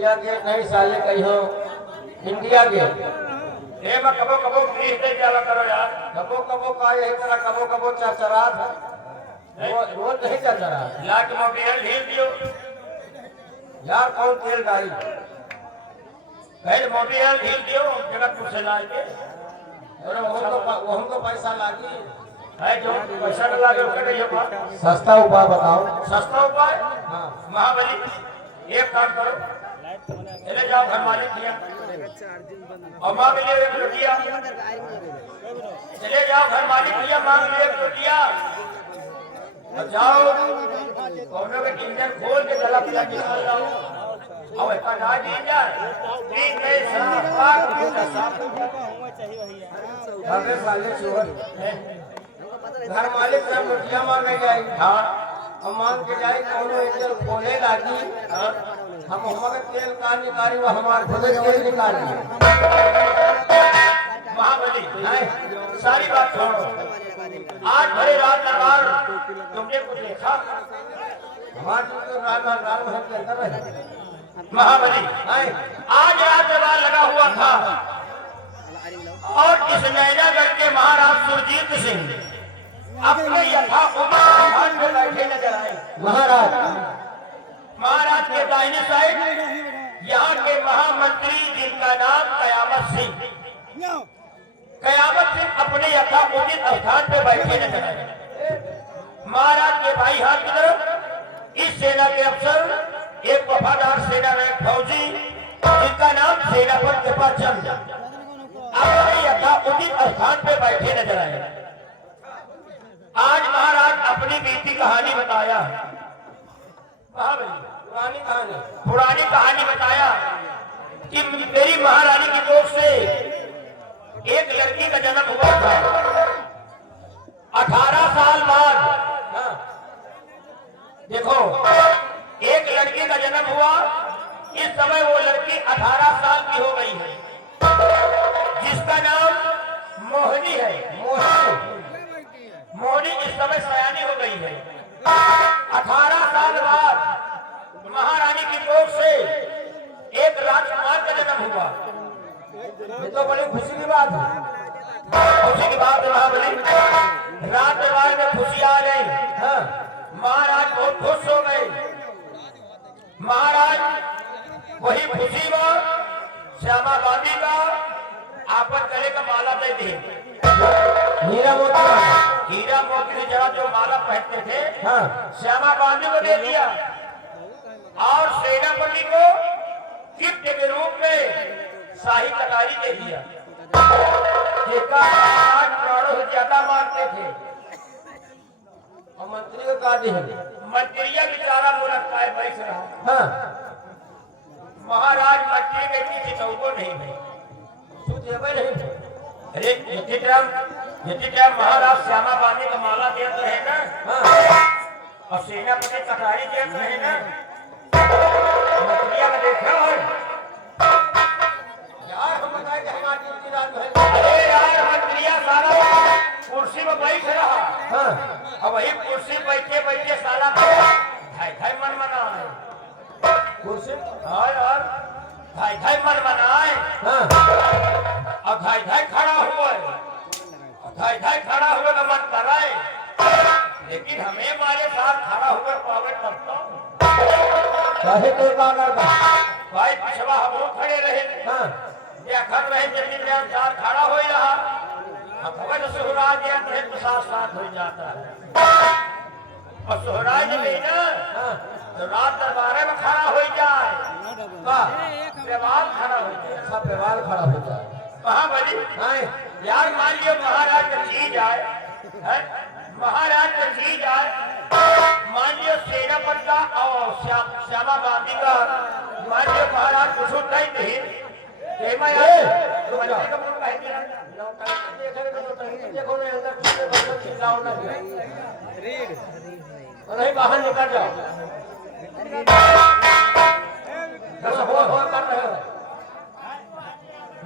India gate नहीं साले कही हो इंडिया गेट ए मैं कबो कबो फ्री दे जाला करो यार। कबो कबो का यही तरह कबो कबो चरचरा था रोज नहीं चरचरा ला के मोबाइल ढील दियो। यार कौन तेल डाली कहे मोबाइल ढील दियो जगत कुछ से लाए के अरे वो हमको पैसा लागी है जो पैसा न लागे उसका कहियो बात। सस्ता उपाय बताओ सस्ता उपाय हाँ महाबली एक काम करो चले जाओ घर मालिक किया और मांग लियो एक रोटिया। चले जाओ घर मालिक किया मांग लियो एक रोटिया और जाओ कौनों के इंजन खोल के जला पिला के निकाल लाओ और एक ना दी जाए तीन नहीं साफ अरे साले चोर घर मालिक से रोटियां मांगे जाए हाँ हम मांग के जाए कौन इंजन खोले लागी हम हमारे तेल का निकाली वो हमारे खुद तेल निकाली महाबली सारी बात छोड़ो। आज भरे रात लगार तुमने कुछ देखा हमारे तो रात भर के अंदर रहे महाबली आज रात लगार लगा हुआ था और इस नैनागढ़ के महाराज सुरजीत सिंह अपने यथा उम्र में बैठे नजर आए। महाराज के दाहिने साइड यहाँ के महामंत्री जिनका नाम कयामत सिंह अपने यथा उचित स्थान पे बैठे नजर आए। महाराज के भाई हाथ की तरफ इस सेना के अफसर एक वफादार सेना में एक फौजी जिनका नाम सेनापति कृपाचंद अपने यथा उचित स्थान पे बैठे नजर आए। आज महाराज अपनी बीती कहानी बताया पुरानी कहानी बताया कि मेरी महारानी की कोख से एक लड़की का जन्म हुआ था। 18 साल बाद देखो एक लड़की का जन्म हुआ। इस समय वो लड़की 18 साल की हो गई है जिसका नाम मोहिनी है। मोहिनी इस समय सयानी हो गई है। 18 साल बाद महारानी की कोख से एक राजकुमार का जन्म हुआ। ये तो बड़ी खुशी की बात है। खुशी की बात है महाबली। रात दरबार में खुशी आ गई। महाराज बहुत खुश हो गए। महाराज वही खुशी में श्यामा बांधी का आपन गले का माला दे दी। हीरा मोती की जगह जो माला पहनते थे श्यामा बांधी को दे दिया और सेनापति को गिफ्ट के रूप में शाही कटारी दे दिया जिसका प्राणों से ज्यादा मारते थे। और मंत्री को का दी मंत्रिया बेचारा मुरत पाए बैठ रहा। महाराज मंत्री के पीछे तो वो नहीं भाई अरे जितने टाइम महाराज श्यामा बांधी का माला देते रहे ना और सेनापति कटारी देते रहे ना मंत्रिया में देखा हो अरे यार मंत्रिया सारा कुर्सी में बैठ रहा और वही कुर्सी बैठे बैठे साला धाई मन मनाए कुर्सी यार धाई मन मनाए और धाई खड़ा हुआ खड़ा हुआ का मन कर रहा है लेकिन हमें हमारे साथ खड़ा होकर पावे तब भाई पिछवा हम लोग खड़े रहे या खड़ रहे जमीन में अनुसार खड़ा हो रहा खबर सुहरा गया तो साथ साथ हो जाता है और सुहरा जब ना तो रात दरबार में खड़ा हो जाए व्यवहार खड़ा हो जाए सब व्यवहार खड़ा हो जाए महाबली यार मान लियो महाराज का चीज आए महाराज का चीज आए मान लियो सेनापति का और श्यामा बांधी का मान लियो महाराज कुछ नहीं थे नहीं बाहर निकल जाओ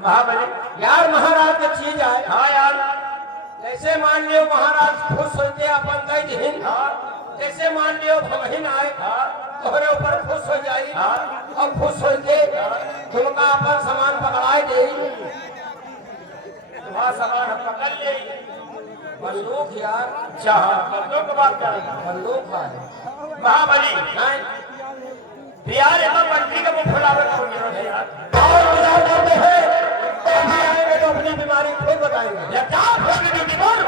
महाबली यार महाराज का चीज आए हाँ यार जैसे मान लियो महाराज खुश होते अपन कई दिन जैसे मान लियो भगहीन आए तोहरे ऊपर खुश हो जाई हाँ। अब खुश हो के तुमका अपन सामान पकड़ाए दे तुम्हारा सामान हम पकड़ ले। बंदूक यार अच्छा हाँ, बंदूक की बात कर। बंदूक है महाबली नहीं यार एकदम मंत्री का मुंह फुलावे कौन है यार। और विचार करते हैं अभी आएंगे तो अपनी बीमारी खुद बताएंगे या क्या अपनी ड्यूटी पर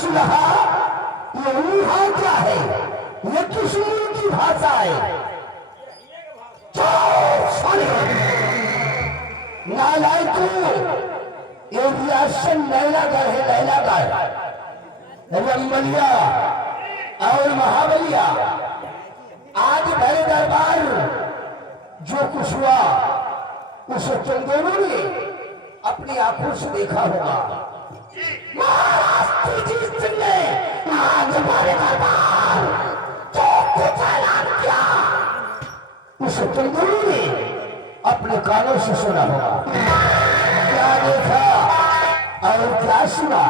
सुलहा ये ऊहा क्या है? ये किस मूल की भाषा है? नालायकों, ये रियासत लैलागढ़ है, लैलागढ़, रंगबलिया और महाबलिया। आज भरे दरबार जो कुछ हुआ उसे तुम दोनों ने अपनी आंखों से देखा होगा। महाराज तुझी ने आज भरे दरबार जो कुछ ऐलान किया उसे तुम दोनों ने अपने कानों से सुना होगा। क्या देखा और क्या सुना?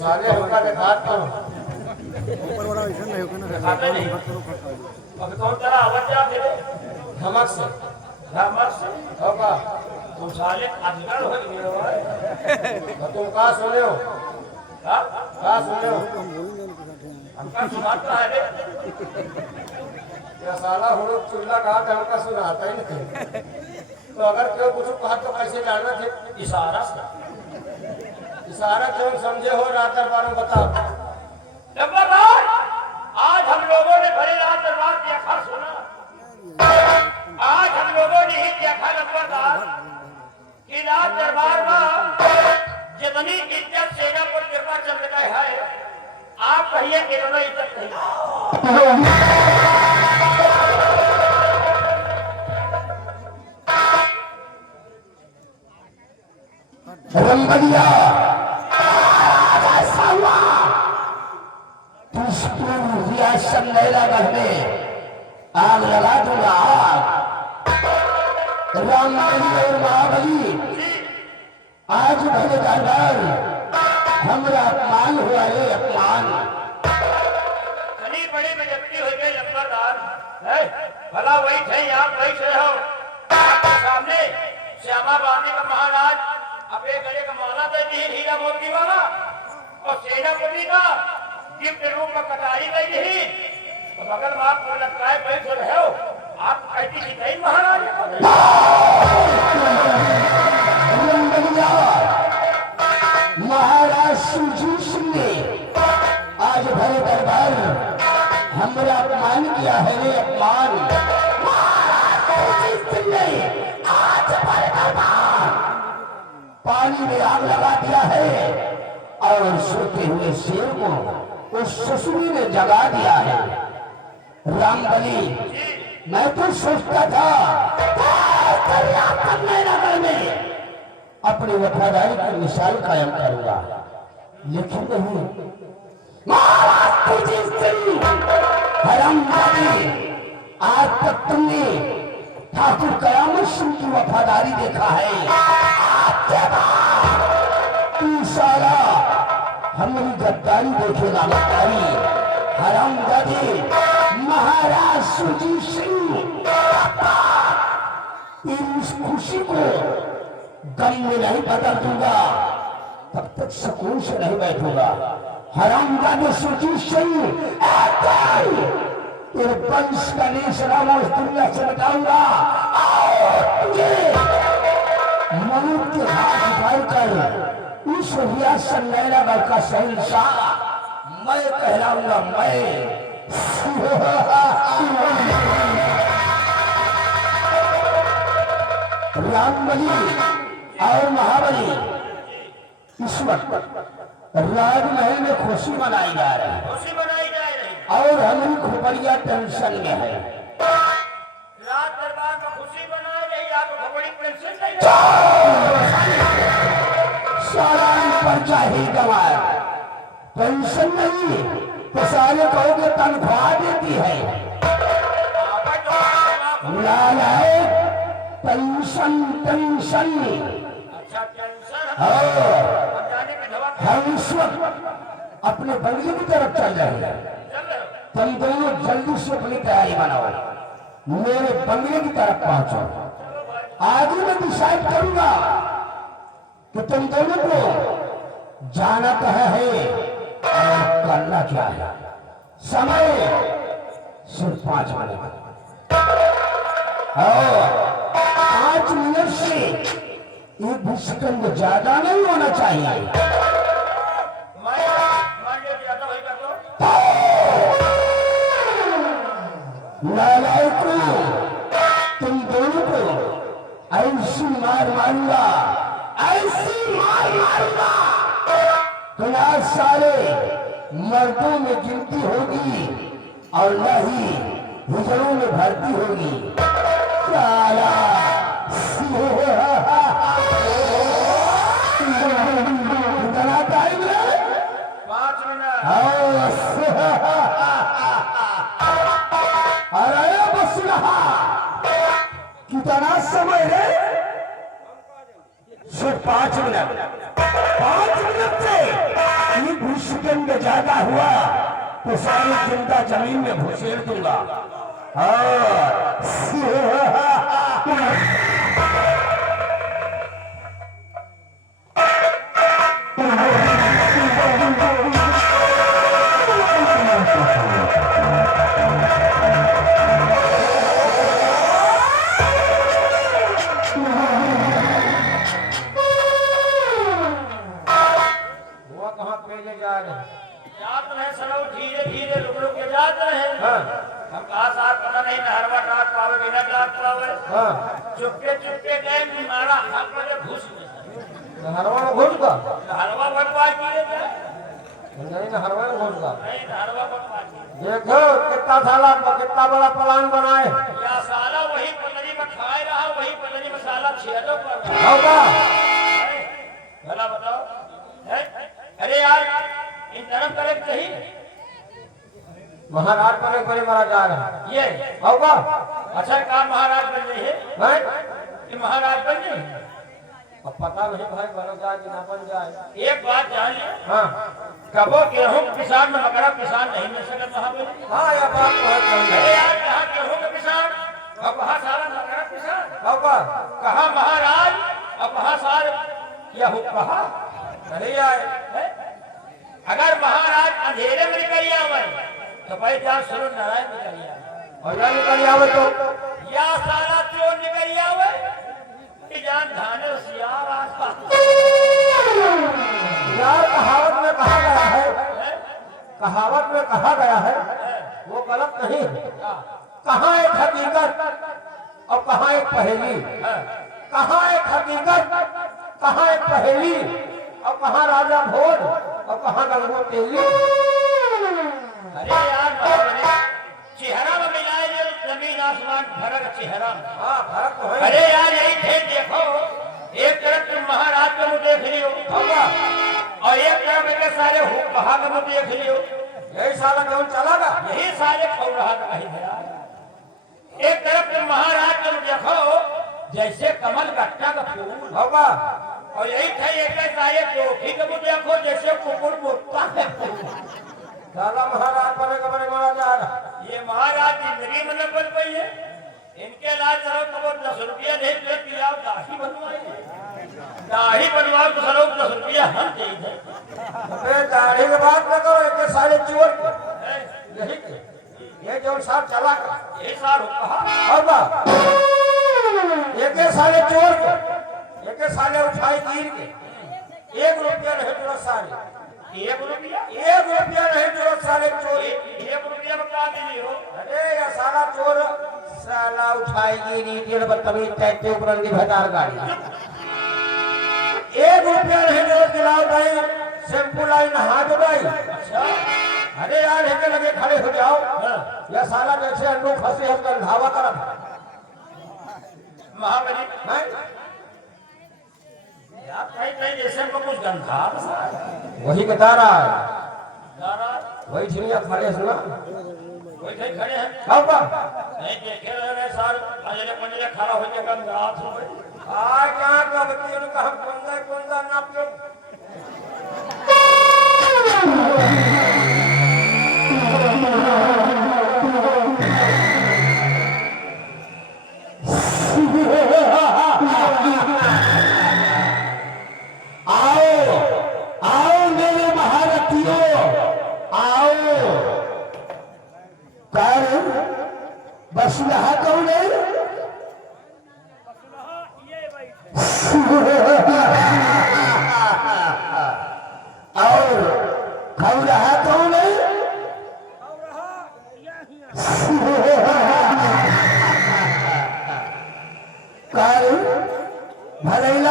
सारे होगा देखा तो दिखाते नहीं। अब कौन तेरा आवाज क्या दे धमक से धमक से होगा। तुम साले अजगर हो गए हो। तो तुम कहाँ सोने हो? हाँ? कहाँ सोने हो? हमका सुनाता है रे। या साला हम लोग चूल्हा कहा था, हमका सुनाता ही नहीं। तो अगर क्यों कुछ कहा तो कैसे जानना थे? इशारा से इशारा क्यों समझे हो? रात दरबार में बताओ। नंबरदार, आज हम लोगों ने भरी रात दरबार देखा सुना। आज हम लोगों ने ही देखा नंबरदार कि रात दरबार में जितनी इज्जत सेना पर कृपा चंद्र का है, आप कहिए इतना इज्जत नहीं। रंगबलिया रियासत लैलागढ़ में आग लगा दूंगा। रामबली और महाबली आज भले दरबार हमरा अपमान हुआ है, अपमान। इतनी बड़ी बेइज्जती हो गई नंबरदार। भला वही थे, आप वही से हो। आपके सामने श्यामा बानी का महाराज अपने गले का माला देती है, हीरा मोती वाला, और सेनापति का गिफ्ट रूप में कटाई गई थी। तो बगल में आप लटकाए बैठे रहे हो, आप ऐसी दिखाई महाराज। महाराज सुरजीत सिंह ने आज भरे दरबार हमरा अपमान किया है रे, अपमान। महाराज सुरजीत सिंह ने आज भरे दरबार पानी में आग लगा दिया है और सोते हुए शेर को उस ससुरी ने जगा दिया है। रामबली, मैं तो सोचता था नगर में अपनी वफादारी की मिसाल कायम करूंगा, लेकिन नहीं। महाराज सुरजीत सिंह, हरामजादी, आज तक तुमने ठाकुर कयामत सिंह की वफादारी देखा है। आज तू सारा हमारी गद्दारी देखेगा, गद्दारी। हरामजादी महाराज सुरजीत सिंह, इस खुशी को गम में नहीं बदल दूंगा, तब तक सुकून से नहीं बैठूंगा। हरामजादे सुरजीत सिंह, तेरे वंश का नेशनामा उस दुनिया से मिटाऊंगा और तुझे मौत के हाथ उठाकर उस रियासत लैलागढ़ का शहंशाह मैं कहलाऊंगा, मैं। रामबली और महाबली इस वक्त राजमहल में खुशी मनाई जा रही है, खुशी मनाई जा रही है। और हमारी खोपड़िया टेंशन में है। रात दरबार में खुशी मनाई रही, आपको बड़ी पेंशन नहीं है। सारा पर चाहे गवाया, पेंशन नहीं तो सारे कहोगे तनख्वाह देती है। लाल है पेंशन, पेंशन। अच्छा टेंशन हाँ, जाने में दवा हम इस वक्त अपने बंगले की तरफ चल रहे हैं। चल रहे हो। तुम दोनों जल्दी से अपनी तैयारी बनाओ, मेरे बंगले की तरफ पहुंचो। आज ही मैं डिसाइड करूंगा कि तुम दोनों को जाना कहाँ है और करना क्या है। समय सिर्फ 5 मिनट। और 5 मिनट से ये भूस्खलन ज्यादा नहीं होना चाहिए। मान लो ज्यादा वही कर लो। नालायको, तुम दोनों को ऐसी मार मारूंगा, ऐसी मार मारूंगा, तुम आज सारे मर्दों में गिनती होगी और न ही हिजड़ों में भर्ती होगी। साला कितना टाइम है? 5 मिनट। अरे बस रहा, कितना समय है? सिर्फ 5 मिनट। 5 मिनट से ये भूस्खलन ज्यादा हुआ तो सारी जिंदा जमीन में भूसेड़ दूंगा। वो कहाँ पेले जा रहे हैं? जात रहे सरो धीरे धीरे रुक रुक के जात रहे। हाँ हम कहा साहब पता नहीं नहरवा डाक पावे बिना डाक पावे। हाँ चुपके चुपके गए मारा हाथ में घुस गए। नहरवा में घुस गया? नहरवा बनवा दिए गए। नहीं नहरवा में घुस गया। नहीं नहरवा बनवा दिए। देखो कितना साला कितना बड़ा प्लान बनाए। या साला वही पतली में खाए रहा, वही पतली में साला छेदो कर रहा। होगा भला बताओ है? अरे यार इन धर्म करे चाहिए। महाराज पर एक बड़ी मारा जा रहा है। ये होगा अच्छा काम महाराज बन रही है। हैं? ये महाराज बन रही है। अब पता नहीं भाई बन जाए कि ना बन जाए। एक बात जान लिया, हाँ कबो गेहूं के किसान में मकड़ा किसान नहीं मिल सकता महाबली। हाँ यह बात तो है। अरे यार कहा गेहूं के किसान और कहा सारा मकड़ा किसान, होगा कहा महाराज और कहा सारे यह कहा नहीं आए। है? अगर महाराज अंधेरे में निकल आवे तो भाई जान सुनो नारायण निकल आवे, और या निकल आवे तो या सारा चोर निकल आवे जान धाने सियार आसपास। यार कहावत में कहा गया है, कहावत में कहा गया है वो गलत नहीं है। कहाँ एक हकीकत और कहाँ एक पहेली, कहाँ एक हकीकत कहाँ एक पहेली और कहाँ राजा भोज और कहाँ गंगो तेली। अरे यार महाबली चेहरा में मिलाए जो जमीन आसमान फर्क चेहरा में। हाँ फर्क तो है। अरे यार यही थे देखो, एक तरफ तुम महाराज को मुझे देख लियो होगा और एक तरफ के सारे कहा को मुझे देख लियो। यही साला कौन चलागा? यही सारे खौराहा कही है यार। एक तरफ तुम महाराज को देखो जैसे कमल गट्टा का फूल, होगा और यही थे एक सारे कोठी को देखो जैसे कुकुर मुर्ता है फूल। साला महाराज बने का बने मारा जा रहा। ये महाराज जिंदगी में न बन पाई है। इनके लाज करो तो वो 10 रुपया नहीं दे पिलाओ दाढ़ी बनवाई, दाढ़ी बनवाओ तो सरो 10 रुपया हम चाहिए। अबे दाढ़ी के बात न करो, एक साले चोर यही के ये जो साहब चला का यही सार कहा होगा। एक साले चोर के एक साले उठाई गिर के 1 रुपया नहीं जो साले 1 रुपया 1 रुपया नहीं जो साले चोर। 1 रुपया बता दीजिए हो। अरे ये साला चोर साला उठाएगी रीडियल बदतमीज टैक्सी ऊपर की भटार गाड़ी 1 रुपया नहीं जो दिलाओ भाई शैम्पू लाइन हाथ भाई। अच्छा अरे यार हेके लगे खड़े हो जाओ। यह साला जैसे अंडू फंसे हम गंधावा करब महाबली हैं? यार कहीं कहीं जैसे हमको कुछ गंधा वही बता रहा है, सारा वही झिड़िया खड़े सुना वही कहीं खड़े हैं होगा। नहीं देखे रहे सार अंजले पंजले खड़ा हो के गंधा हो गई। आज यहाँ का बच्चे का हम कुंदा ना पियो। आओ आओ मेरे महारथियों आओ। कर बस रहा कौन है?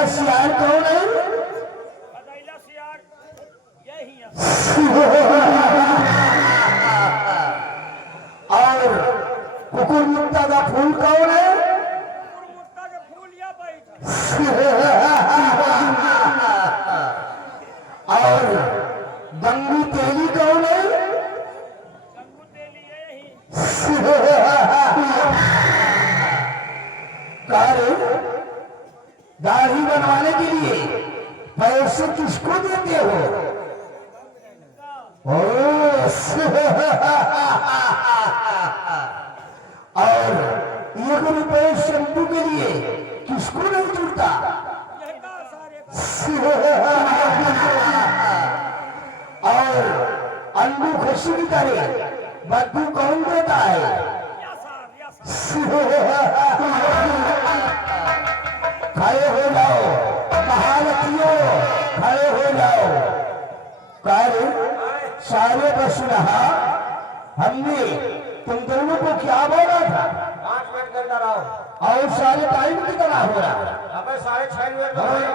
सियार कौन है? अदैला सियार यही है। और कुकुर मुक्ता का फूल कौन है? मुक्ता के फूल या बैठ और गंगू तेली कौन है? गंगू तेली यही। कार्य दाढ़ी बनवाने के लिए पैसे किसको देते हो? और 1 रुपये शैम्पू के लिए किसको नहीं जुड़ता? और अंडू खुशी की तरह बदबू कौन देता है? खड़े हो जाओ महारथियों, खड़े हो जाओ। कार्य सारे बस रहा, हमने तुम दोनों को क्या बोला था? 5 मिनट के अंदर आओ। और सारे टाइम कितना हो रहा है? अबे 6:30 मिनट हो गए।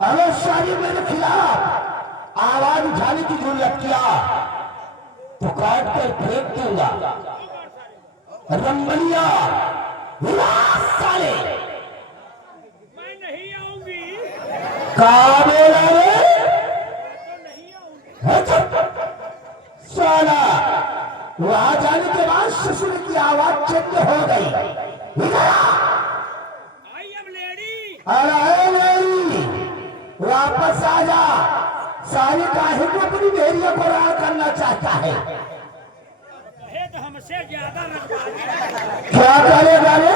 अगर शादी मेरे खिलाफ आवाज उठाने की जरूरत किया तो काट कर फेंक दूंगा। रंगलिया साले मैं नहीं आऊंगी। कहा बोला रे? तो नहीं आऊंगी। साला वहां जाने के बाद ससुर की आवाज चेंज हो गई। I am lady. अरे नहीं, वापस आ जा। सारे काहे को अपनी बेरिया को रार करना चाहता है? कहे तो हमसे ज्यादा रंगबाज। क्या करेगा रे?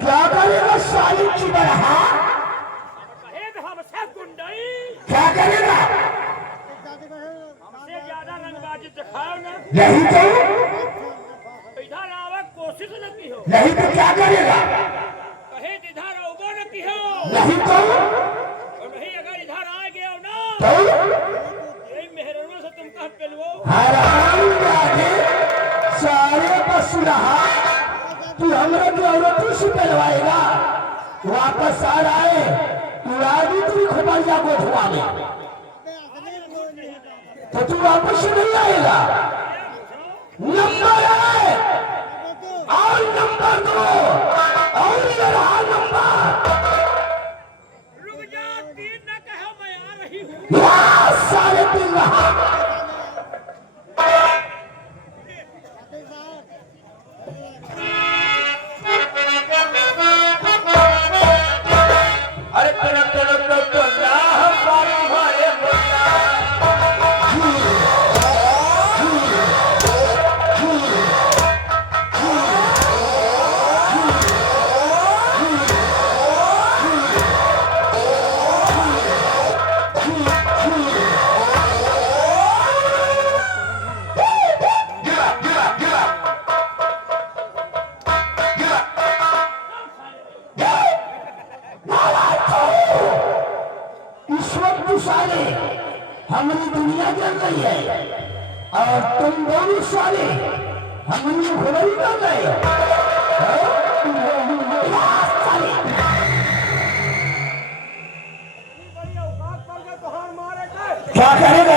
क्या करेगा साली चिबड़ा? कहे तो हमसे गुंडई। क्या करेगा? हमसे ज्यादा रंगबाजी दिखाओ ना। नहीं तो इधर आवे कोशिश न की हो। नहीं तो क्या करेगा? कहे तो इधर आओगे न की हो। नहीं तो और नहीं अगर इधर आ गए हो ना तो यही मेहरबानी से तुम कह पेलवो। हराम जाके सारे बस रहा, तू हमरा की औरतों से पहलवाएगा। वापस आ रहा है, उड़ा दी तेरी खोपड़िया को धुआ में, तो तू वापस नहीं आएगा। नंबर 1 और नंबर 2 और ये रहा नंबर। रुक जा 3 न कहो मैं आ रही हूँ। या सारे 3 रहा। अरे तड़प तड़प तड़प ना हमारे भाई बोला। साले हमारी दुनिया जल रही है और तुम दोनों साले हमारी खुदाई कर रहे हो। क्या करेगा?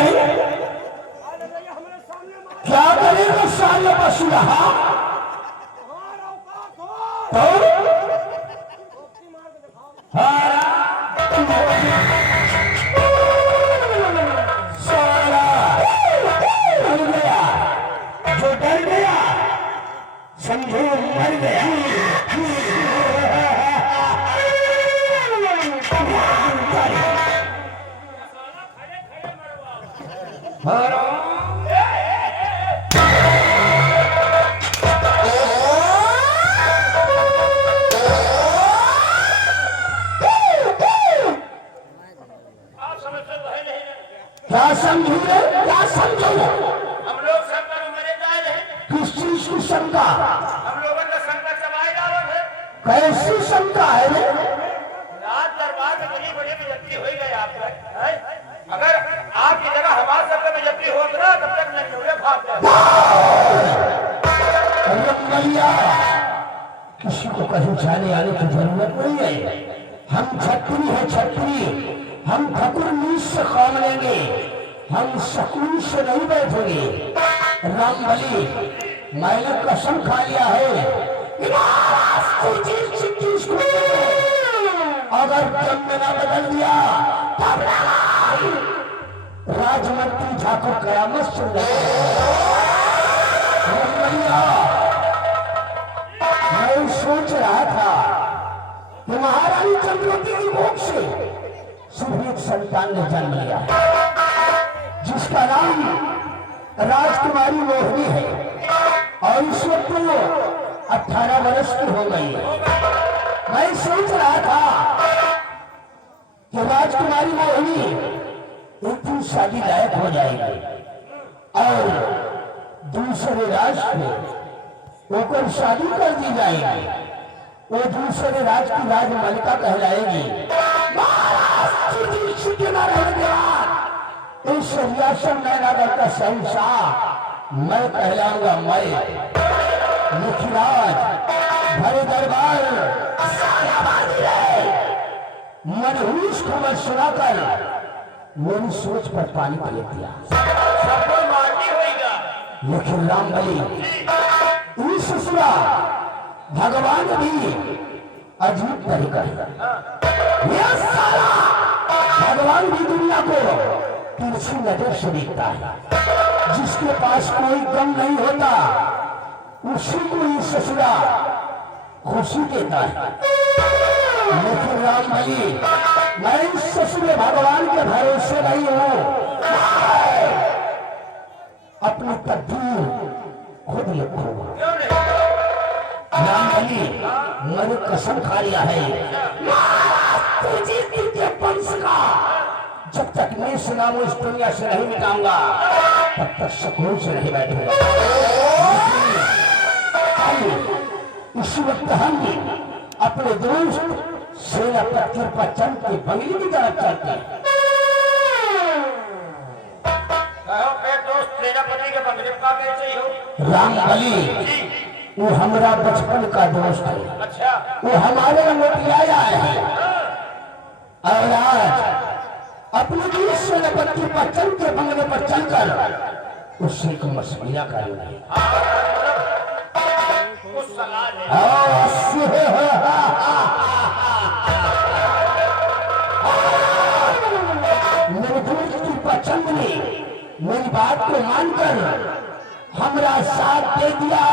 क्या करेगा साले बस रहा? तो जो डर गया समझो मर गया। क्या समझोगे? क्या समझोगे? शंका? हम लोगों का शंका समाई डालत है। कैसी शंका है रे? राज दरबार में बड़ी बड़ी बेइज्जती हो गई आपका, है? अगर आपकी जगह हमारे सबका बेइज्जती होत ना तब तक नहीं हुए भाग रमैया, किसी को कहीं जाने आने की जरूरत नहीं है। हम छत्री है, छत्री। हम ठकुर नीच से काम लेंगे, हम सकून से नहीं बैठेंगे। रामबली, मैंने कसम खा लिया है कि महाराज को जिस चीज को अगर जन्म न बदल दिया तब राजमंत्री ठाकुर कयामत सुन मैं सोच रहा था कि महारानी चंद्रवती की कोख से सिर्फ एक संतान ने जन्म लिया जिसका नाम राजकुमारी मोहिनी है और इस वक्त वो 18 वर्ष की हो गई है। मैं सोच रहा था कि राजकुमारी मोहिनी एक दिन शादी लायक हो जाएगी और दूसरे राष्ट्र में होकर शादी कर दी जाएगी। वो दूसरे राज की राजमलिका कहलाएगी। इस रियासत नैनागढ़ का शहंशाह मैं कहलाऊंगा। मैं मुखिराज भरे दरबार मनहूस खबर सुनाकर मेरी सोच पर पानी फेर दिया। सबको मारनी होगा। लेकिन रामबली, इस ससुरा भगवान भी अजीब तरीका है। यह सारा भगवान भी दुनिया को तिरछी नजर से देखता है। जिसके पास कोई गम नहीं होता उसी को ये ससुरा खुशी देता है। लेकिन रामबली, मैं इस ससुर भगवान के भरोसे नहीं हूं। अपनी तकदीर खुद लिखूंगा। रामबली, मैंने कसम खा लिया है तुझे वंश का जब तक मैं इस नाम इस दुनिया से नहीं मिटाऊंगा तब तक सुकून से नहीं बैठूंगा। इसी वक्त हम अपने दोस्त सेनापति पर चंद के बंगले की तरफ चलते हैं। दोस्त सेनापति के बंगले का कैसे हो? रामबली, वो हमारा बचपन का दोस्त है। अच्छा, वो हमारे लौटिया है और आज अपने दोस्त सेनापति पर चंद के बंगले पर चलकर उससे को मशवरा करेंगे। कुछ सलाह दे। मेरे दोस्त की पसंद ने मेरी बात को मानकर हमारा साथ दे दिया।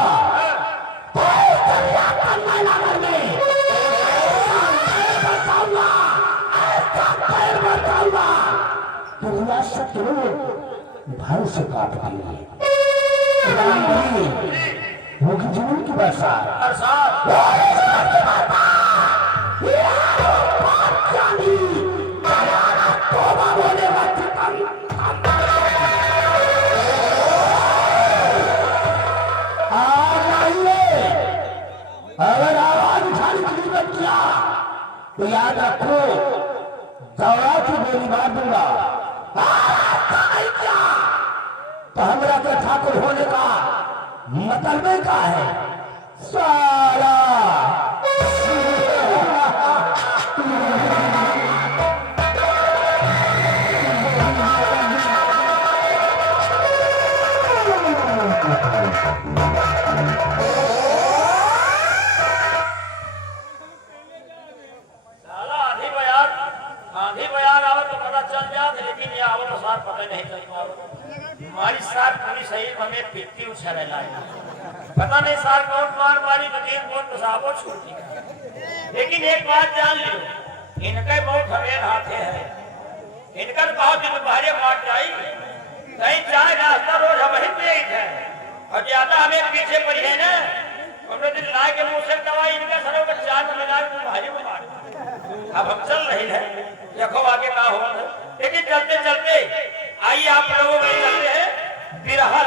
भर से काट दिए होगी जरूर की बरसात। अगर आवाज उठाने की जरूरत किया तो याद रखो दौड़ा की गोली मार दूंगा। तो हमरा के ठाकुर होने का मतलब का है सारा। आंधी बयान आवत तो पता चल जात, लेकिन ये आवत सार पता नहीं चलता। हमारी सार पूरी सही हमें पिट्टी उछले लाई। पता नहीं सार कौन मार मारी लेकिन कौन पेशाबो छूटी। लेकिन एक बात जान लो, इनके बहुत हमें हाथे है। इनका बहुत दिन बाहर मार जाई कहीं चाय नाश्ता रोज हम ही पे है और ज्यादा हमें पीछे पड़ी है ना। हमने दिन ला के मुंह से दवाई इनका सरों का चार लगा भारी में मार। अब हम चल रहे हैं, देखो आगे क्या हो। लेकिन चलते चलते आइए आप लोगों में चलते हैं बिरहा